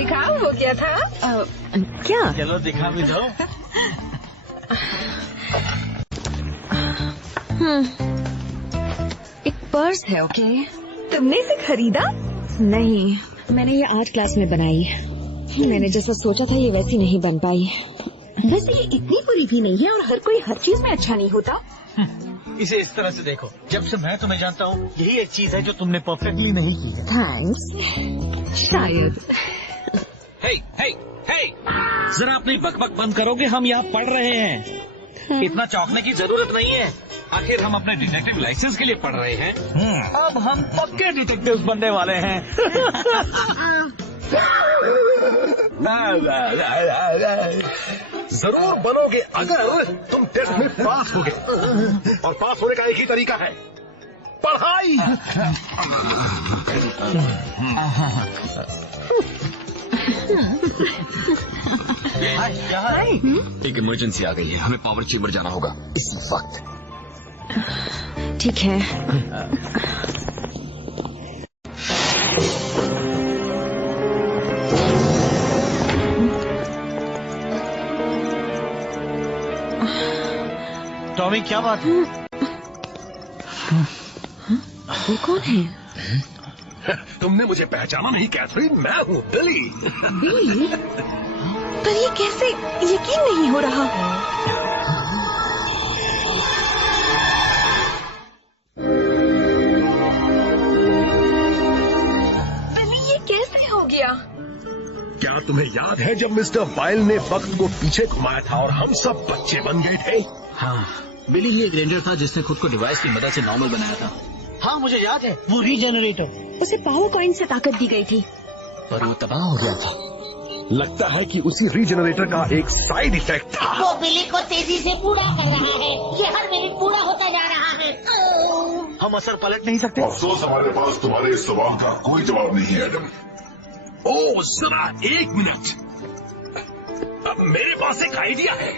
दिखाओ वो क्या था? क्या? चलो दिखा भी दो। एक पर्स है। ओके, तुमने इसे खरीदा? नहीं, मैंने ये आर्ट क्लास में बनाई। मैंने जैसा सोचा था ये वैसी नहीं बन पाई। वैसे ये इतनी बुरी भी नहीं है और हर कोई हर चीज में अच्छा नहीं होता। इसे इस तरह से देखो, जब से मैं तुम्हें जानता हूँ यही एक चीज है जो तुमने परफेक्टली नहीं की है। थैंक्स। शायद। हे, हे, हे! जरा अपनी बकबक बंद करोगे? हम यहाँ पढ़ रहे हैं। इतना चौंकने की जरूरत नहीं है। आखिर हम अपने डिटेक्टिव लाइसेंस के लिए पढ़ रहे हैं। अब हम पक्के डिटेक्टिव बनने वाले हैं। जरूर बनोगे अगर तुम टेस्ट में पास होगे, और पास होने का एक ही तरीका है, पढ़ाई। एक इमरजेंसी आ गई है, हमें पावर चेंबर जाना होगा इस वक्त। ठीक है। टॉमी, क्या बात है? वो कौन है? तुमने मुझे पहचाना नहीं कैथरीन? मैं हूँ बिली। बिली? पर ये कैसे? यकीन नहीं हो रहा। बिली, ये कैसे हो गया? क्या तुम्हें याद है जब मिस्टर बाइल ने वक्त को पीछे घुमाया था और हम सब बच्चे बन गए थे? हाँ, बिली ही एक रेंजर था जिसने खुद को डिवाइस की मदद से नॉर्मल बनाया था। हाँ, मुझे याद है, वो रीजेनरेटर। उसे पावर कॉइन से ताकत दी गई थी, पर वो तबाह हो गया था। लगता है कि उसी रीजनरेटर का एक साइड इफेक्ट था। वो बिली को तेजी से पूरा कर रहा है। ये हर मिनट पूरा होता जा रहा है। हम असर पलट नहीं सकते। अफसोस हमारे पास तुम्हारे इस सवाल का कोई जवाब नहीं है एडम। ओह, जरा एक मिनट, अब मेरे पास एक आइडिया है।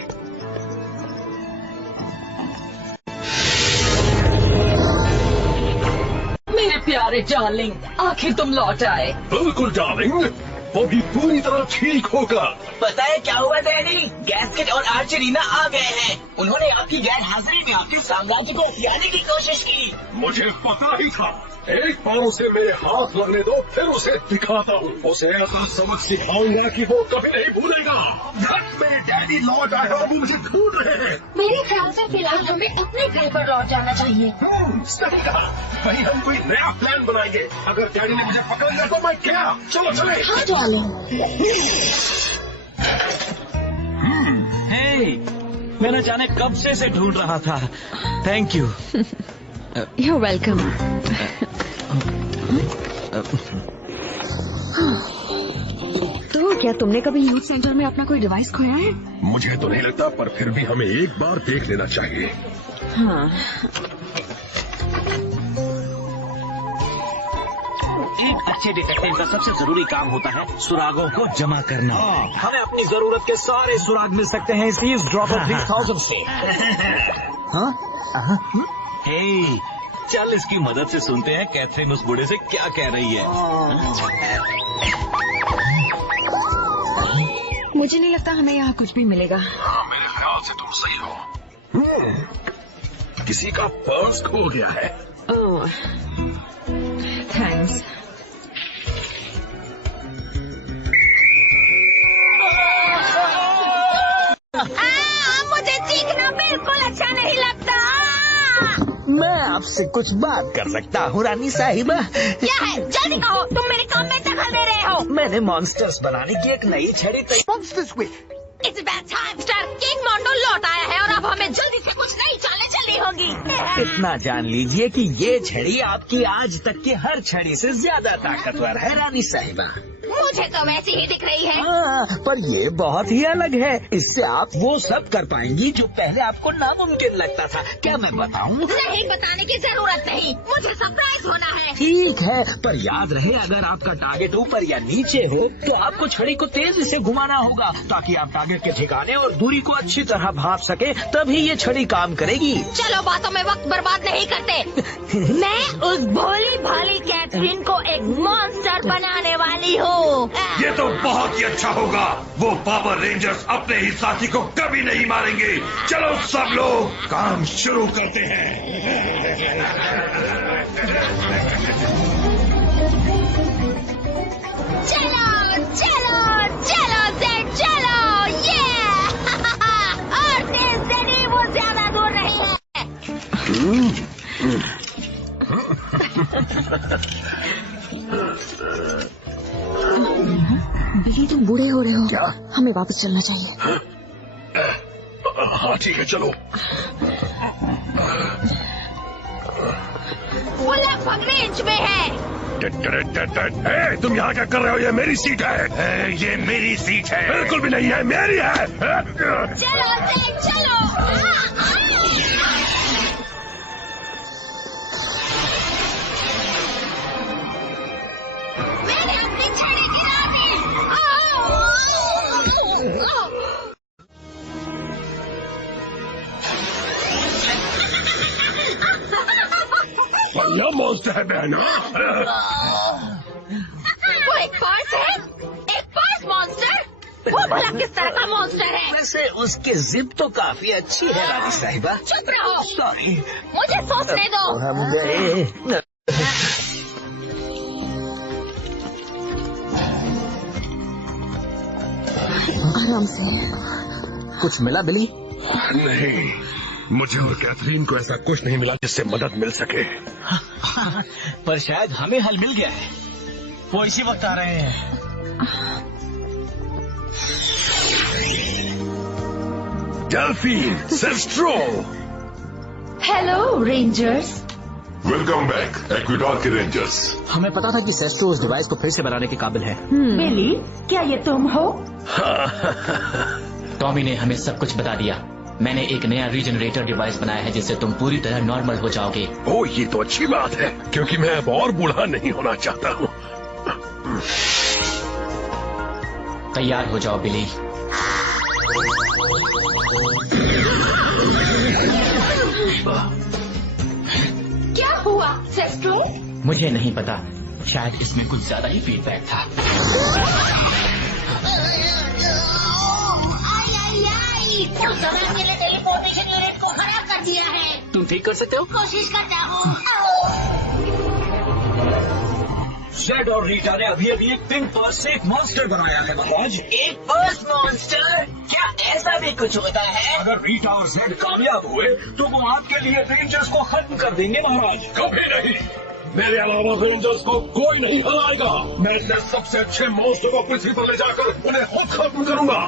मेरे प्यारे डार्लिंग, आखिर तुम लौट आए। बिल्कुल डार्लिंग, वो भी पूरी तरह ठीक होगा। पता है क्या हुआ डैडी? गैस्केट और आर्चरीना आ गए हैं। उन्होंने आपकी गैर हाजिरी में आपके साम्राज्य को हथियाने की कोशिश की। मुझे पता ही था। एक बार उसे मेरे हाथ लगने दो, फिर उसे दिखाता हूँ। उसे ऐसा सबक सिखाऊंगा कि वो कभी नहीं भूलेगा। मेरे डैडी लौट आए और वो मुझे ढूंढ रहे हैं। मेरे ख्याल से फिलहाल हमें अपने घर पर लौट जाना चाहिए। सही कहा। वही हम कोई नया प्लान बनाएंगे। अगर डैडी ने मुझे पकड़ लिया तो मैं क्या? चलो चले। हाँ डार्लिंग। हे, मैं न जाने कब से इसे ढूंढ रहा था। Thank you. You're welcome. तो क्या तुमने कभी यूथ सेंटर में अपना कोई डिवाइस खोया है? मुझे तो नहीं लगता, पर फिर भी हमें एक बार देख लेना चाहिए। हाँ। एक अच्छे डिटेक्टिव का सबसे जरूरी काम होता है सुरागों को जमा करना। हमें अपनी जरूरत के सारे सुराग मिल सकते हैं इस ईव्सड्रॉपर 3000 से। हे, चल इसकी मदद से सुनते हैं कैथरीन उस बूढ़े से क्या कह रही है। मुझे नहीं लगता हमें यहाँ कुछ भी मिलेगा। हाँ, मेरे ख्याल से तुम सही हो। किसी का पर्स खो गया है। ओह, थैंक्स। मुझे चीखना बिल्कुल अच्छा नहीं लगता। मैं आपसे कुछ बात कर सकता हूँ रानी साहिबा? क्या है? जल्दी कहो, तुम मेरे काम में दखल दे रहे हो। मैंने मॉन्स्टर्स बनाने की एक नई छड़ी तैयार। It's about time, Star King Mondo लौट आया है और अब हमें जल्दी से कुछ नई चालें चलनी होगी। इतना जान लीजिए कि ये छड़ी आपकी आज तक की हर छड़ी से ज्यादा ताकतवर है रानी साहिबा। मुझे तो वैसी ही दिख रही है। हाँ, पर ये बहुत ही अलग है। इससे आप वो सब कर पाएंगी जो पहले आपको नामुमकिन लगता था। क्या मैं बताऊं? नहीं, बताने की जरूरत नहीं, मुझे सरप्राइज होना है। ठीक है, पर याद रहे अगर आपका टारगेट ऊपर या नीचे हो तो आपको छड़ी को तेजी से घुमाना होगा ताकि आप टारगेट के ठिकाने और दूरी को अच्छी तरह भाप सके, तभी ये छड़ी काम करेगी। चलो बातों में वक्त बर्बाद नहीं करते। मैं उस भोली भाली कैथरीन को एक मॉन्स्टर बनाने वाली हूँ। ये तो बहुत ही अच्छा होगा। वो पावर रेंजर्स अपने ही साथी को कभी नहीं मारेंगे। चलो सब लोग काम शुरू करते हैं। चलो चलो चलो जेड चलो, ये और तेज से नहीं, वो ज्यादा दूर नहीं है। बिली तुम बूढ़े हो रहे हो। क्या? हमें वापस चलना चाहिए। हाँ ठीक है चलो। वो लगभग रेंज में है। तुम यहाँ क्या कर रहे हो? ये मेरी सीट है। ये मेरी सीट है। बिल्कुल भी नहीं है, मेरी है। चलो जेड चलो। मैंने अपनी छड़ी गिरा दी। यह मॉन्स्टर है बहना। वो एक पर्स है, एक पर्स मॉन्स्टर। वो भला किस तरह का मॉन्स्टर है? वैसे उसकी जिप तो काफी अच्छी है रानी साहिबा। चुप रहो, सॉरी। मुझे सोचने दो। हम गए। आराम से। कुछ मिला बिली? नहीं, मुझे और कैथरीन को ऐसा कुछ नहीं मिला जिससे मदद मिल सके। पर शायद हमें हल मिल गया है। वो इसी वक्त आ रहे हैं। डेल्फिन, सेस्ट्रो। Hello rangers. Welcome back Ecuador के रेंजर्स। हमें पता था कि सेस्ट्रो उस डिवाइस को फिर से बनाने के काबिल है। बिली, क्या ये तुम हो? टॉमी ने हमें सब कुछ बता दिया। मैंने एक नया रीजनरेटर डिवाइस बनाया है जिससे तुम पूरी तरह नॉर्मल हो जाओगे। ओह, ये तो अच्छी बात है क्योंकि मैं अब और बूढ़ा नहीं होना चाहता हूँ। तैयार हो जाओ बिली। क्या हुआ सेस्ट्रो? मुझे नहीं पता, शायद इसमें कुछ ज्यादा ही फीडबैक था। कुछ समय के लिए टेलीपोर्टेशन यूनिट को खराब कर दिया है। तुम ठीक कर सकते हो? कोशिश करता हूँ। जेड और रीटा ने अभी अभी एक पिंक पर्स से एक मॉन्स्टर बनाया है महाराज। एक पर्स मॉन्स्टर? क्या ऐसा भी कुछ होता है? अगर रीटा और जेड कामयाब हुए तो वो आपके लिए रेंजर्स को खत्म कर देंगे महाराज। कभी नहीं, मेरे अलावा रेंजर्स को कोई नहीं हराएगा। मैं इतने सबसे अच्छे मॉन्स्टर को पृथ्वी पर ले जाकर उन्हें खुद खत्म करूंगा।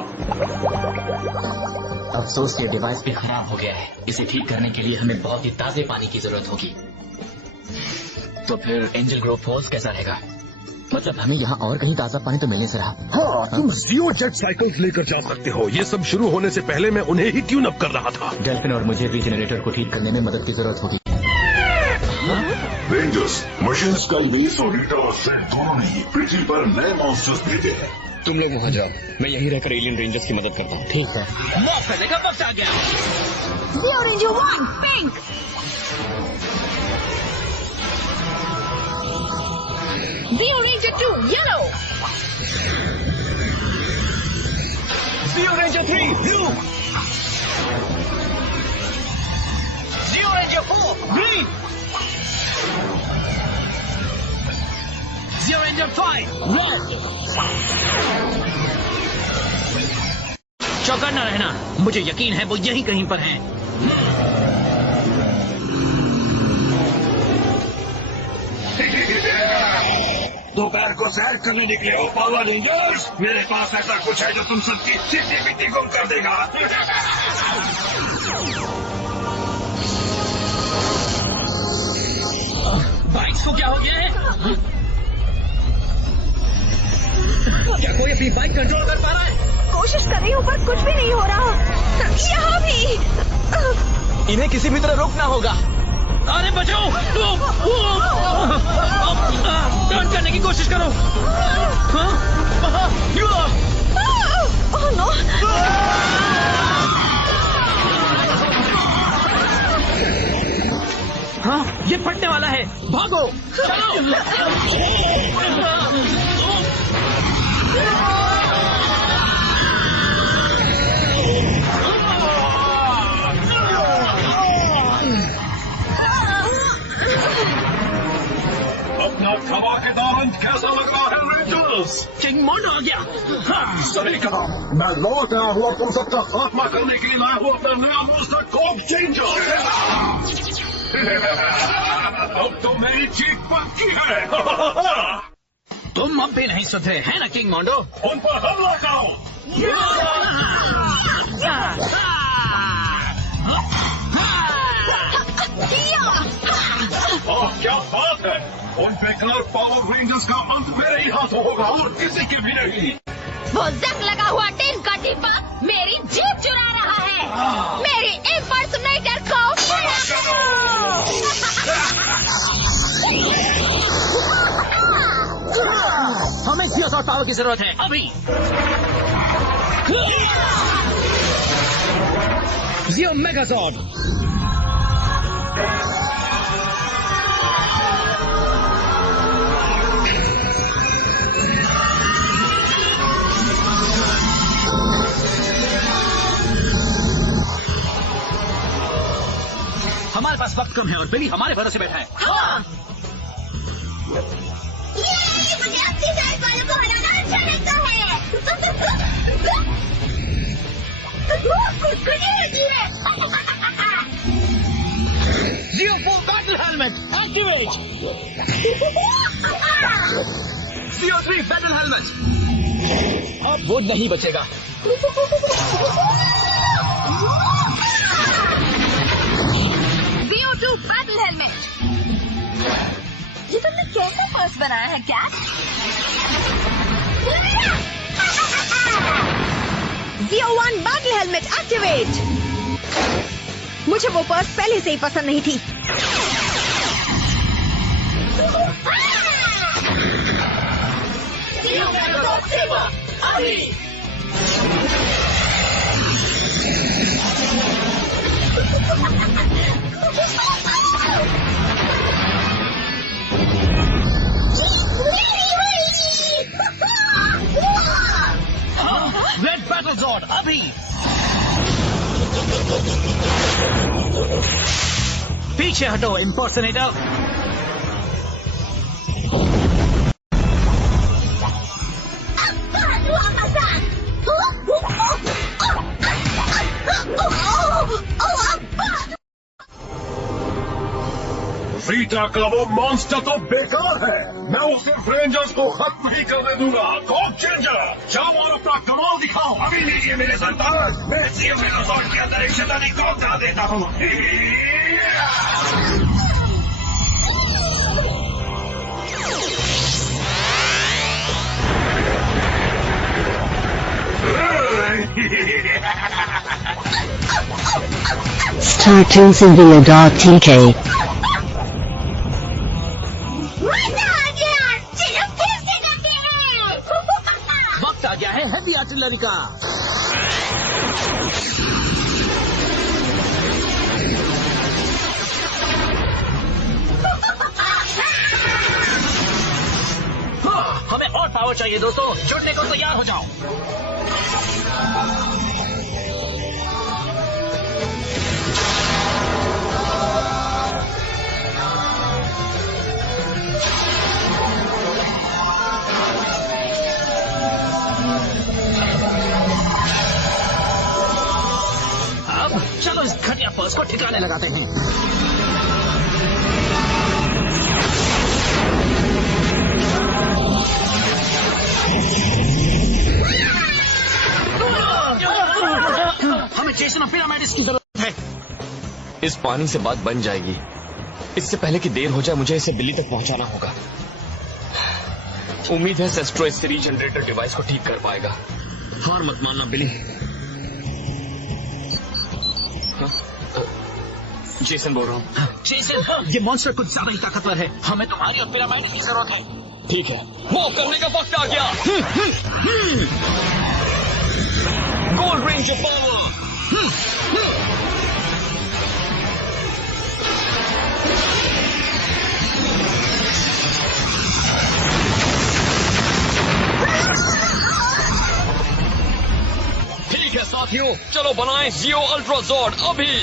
अफसोस ये डिवाइस भी खराब हो गया है। इसे ठीक करने के लिए हमें बहुत ही ताजे पानी की जरूरत होगी। तो फिर एंजल ग्रोव फॉल्स कैसा रहेगा? मतलब हमें यहाँ और कहीं ताजा पानी तो मिलने से रहा। हाँ, तुम जियो जेट साइकिल्स लेकर जा सकते हो। ये सब शुरू होने से पहले मैं उन्हें ही ट्यून अप कर रहा था। डेल्फिन और मुझे रीजनरेटर को ठीक करने में मदद की जरूरत होगी। रेंजर्स, मशीन स्काई बेस और रीटा और सेट दोनों ने पृथ्वी पर नए मॉन्स्टर्स भेजे हैं। तुम लोग वहाँ जाओ, मैं यहीं रहकर एलियन रेंजर्स की मदद करता हूँ। ठीक है। मॉक करने का वक्त आ गया। Zero Ranger 1, pink. Zero Ranger 2, yellow. Zero Ranger 3, blue. Zero Ranger 4, green. Zero Ranger 5, red. चौकन्ना रहना, मुझे यकीन है वो यहीं कहीं पर हैं। दोपहर को सैर करने निकले हो पावर रेंजर्स? मेरे पास ऐसा कुछ है जो तुम सबकी चिट्ठी पिट्टी गुम कर देगा। बाइक्स को क्या हो गया है? क्या कोई अपनी बाइक कंट्रोल कर पा रहा है? कोशिश कर रही हूँ पर कुछ भी नहीं हो रहा। यहाँ भी। इन्हें किसी भी तरह रोकना होगा। अरे बचाओ! टर्न करने की कोशिश करो। Oh no! हाँ, ये फटने वाला है। भागो! चलो! रेंजर्स। किंग मोंडो आ गया। सभी कहा मैं लौट आया हूँ और तुम सबका खात्मा करने के लिए लाया हूँ अपना नया मॉन्स्टर कॉक चेंजर। अब तो मेरी जीत पक्की है। तुम अब भी नहीं सुधरे हैं ना किंग मोंडो? उन पर हमला करो। क्या बात है, उन बेकार पावर रेंजर्स का अंत मेरे ही हाथों होगा और किसी के भी नहीं। वो जंग लगा हुआ टिन का डिब्बा मेरी जीप चुरा रहा है। मेरी इम्पर्सनेटर को खड़ा करो। हमें जियोस और पावर की जरूरत है अभी। जियो मेगाजॉर्ड। हमारे पास वक्त कम है और बिली हमारे भरोसे बैठा है। हाँ। मुझे अपनी साइड वालों को हराना अच्छा लगता है। जियो फुल बैटल हेलमेट एक्टिवेट। जियो 3 बैटल हेलमेट। अब वो नहीं बचेगा। जियो 2 बैटल हेलमेट। ये तुमने कैसा पर्स बनाया है क्या? जियो 1 बैटल हेलमेट एक्टिवेट। मुझे वो पर्स पहले से ही पसंद नहीं थी। रेड बैटल जॉर्ड अभी। पीछे हटो इम्पर्सनेटर। रीटा का वो मॉन्स्टर तो बेकार है। मैं उसे रेंजर्स को खत्म ही करने दूंगा। कॉक चेंजर जाओ और अपना कमाल दिखाओ। अभी लीजिए मेरे सरताज, मैं जियो मेगाजॉर्ड के अंदर एक शैतानी कॉक डाल देता हूँ। StarTunesInVia.tk वक्त आ गया है हेवी आर्टिलरी का। हमें और पावर चाहिए दोस्तों, जुड़ने को तैयार हो जाओ। अब चलो इस घटिया पर्स को ठिकाने लगाते हैं। हमें जेसन और पिरामिड्स की जरूरत है। इस पानी से बात बन जाएगी। इससे पहले कि देर हो जाए मुझे इसे बिल्ली तक पहुंचाना होगा। उम्मीद है सेस्ट्रो इस रीजनरेटर डिवाइस को ठीक कर पाएगा। हार मत मानना बिली। जेसन बोल रहा हूँ। जेसन, ये मॉन्स्टर कुछ ज्यादा ही ताकतवर है। हमें तुम्हारी और पिरामिड की जरूरत है। ठीक है, वो करने का वक्त आ गया। Gold ranger power. ठीक है साथियों, चलो बनाएं जियो अल्ट्रा जॉर्ड अभी।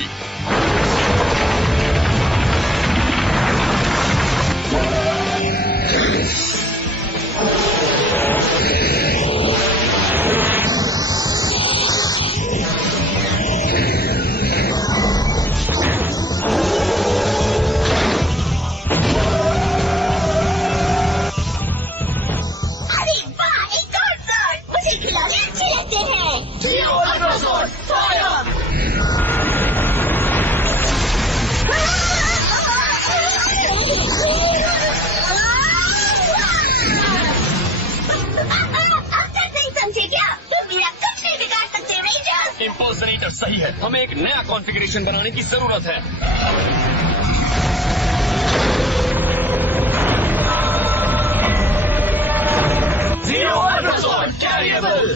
सही है, हमें एक नया कॉन्फ़िगरेशन बनाने की जरूरत है। Zero hypersonic carryable.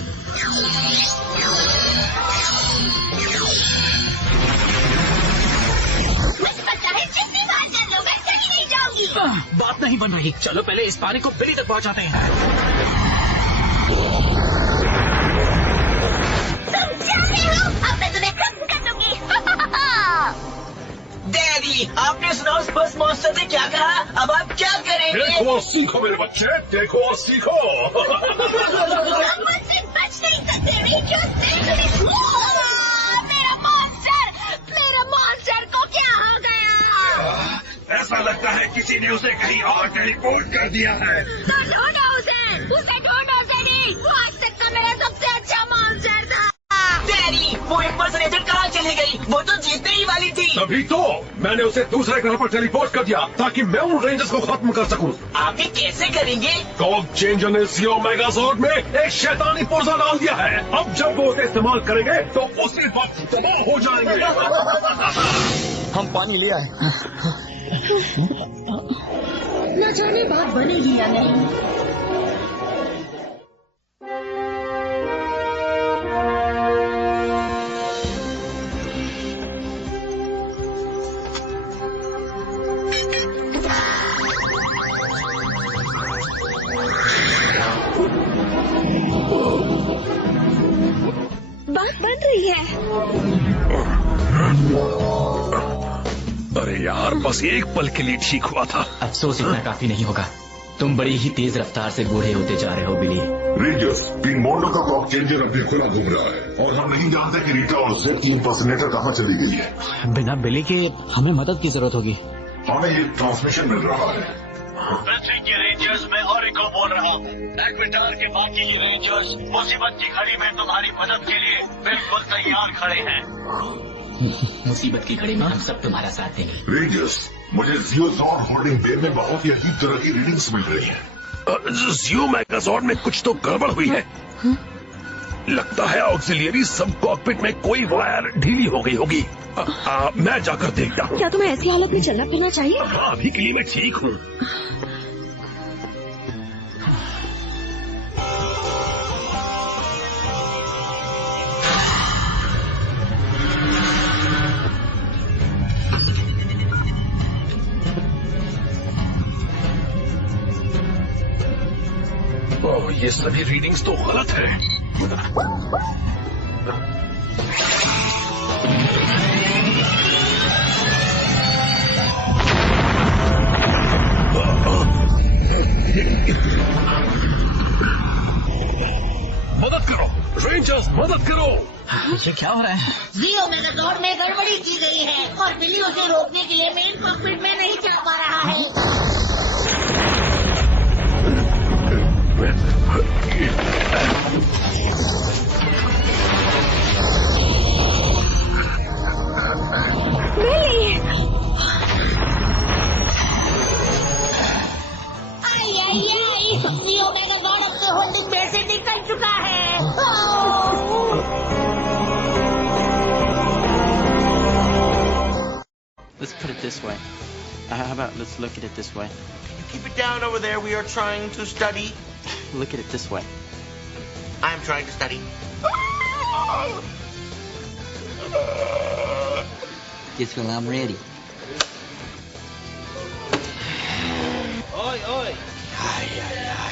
मुझे पता है जितनी बार कर लो मैं कहीं नहीं जाऊंगी। बात नहीं बन रही। चलो पहले इस पानी को बिली तक पहुंचाते हैं। तुम चाहे हो अब मैं तुम्हें खत्म कर दूंगी। डैडी, आपने सुना उस बस मॉन्स्टर ने क्या कहा? अब आप क्या करेंगे? देखो और सीखो मेरे बच्चे, देखो और सीखो। तुम मुझसे बच नहीं सकते मेरा मॉन्स्टर को क्या हो गया? ऐसा लगता है किसी ने उसे कहीं और टेलीपोर्ट कर दिया है। तो ढूंढो उसे ढूंढो नहीं। वो आज तक का मेरा सबसे अच्छा मॉन्स्टर था। डैडी, वो इम्पर्सनेटर कहाँ चली गई? वो तो जीतने ही वाली थी। तभी तो मैंने उसे दूसरे ग्रह पर टेलीपोर्ट कर दिया ताकि मैं उन रेंजर्स को खत्म कर सकूं। आप ये कैसे करेंगे? कॉग चेंजर ने जियो मेगाजॉर्ड में एक शैतानी पुर्जा डाल दिया है। अब जब वो उसे इस्तेमाल करेंगे तो उसी वक्त तबाह हो जाएंगे। हम पानी ले आए। न जाने बात बनेगी या नहीं। बात बन रही है। अरे यार, बस एक पल के लिए ठीक हुआ था। अफसोस इतना काफी नहीं होगा। तुम बड़ी ही तेज रफ्तार से बूढ़े होते जा रहे हो बिली। रेंजर्स, पिंग मोंडो का कॉक चेंजर अभी खुला घूम रहा है और हम नहीं जानते कि रीटा और जेड की इम्पर्सनेटर कहाँ चली गई है। बिना बिली के हमें मदद की जरूरत होगी। हमें ये ट्रांसमिशन मिल रहा है। पृथ्वी के रेंजर्स में ओरिको बोल रहा हूँ। एक्वेटर के बाकी के रेंजर्स मुसीबत की घड़ी में तुम्हारी मदद के लिए बिल्कुल तैयार खड़े हैं। मुसीबत की घड़ी में हम सब तुम्हारा साथ देंगे। रेंजर्स, मुझे जियोजॉन होल्डिंग बे में बहुत ही अजीब तरह की रीडिंग्स मिल रही हैं। जियो मेगाजॉर्ड में कुछ तो गड़बड़ हुई है। लगता है ऑक्सिलियरी सब कॉकपिट में कोई वायर ढीली हो गई होगी। मैं जाकर देखता हूँ। क्या तुम्हें ऐसी हालत में चलना फिरना चाहिए? अभी के लिए मैं ठीक हूँ। ओह, ये सभी रीडिंग्स तो गलत है। मदद करो रेंजर्स, मदद करो। ये क्या हो रहा है? जियो मेगाजॉर्ड में गड़बड़ी की गई है और बिली उसे रोकने के लिए मेन कॉकपिट में नहीं जा पा रहा है। जियो मेगाजॉर्ड अब तो होल्डिंग बे से निकल चुका है। Let's put it this way. How about let's look at it this way. Can you keep it down over there? We are trying to study. Look at it this way. I'm trying to study. Guess when I'm ready. Oi, oi. Ay, ay, ay.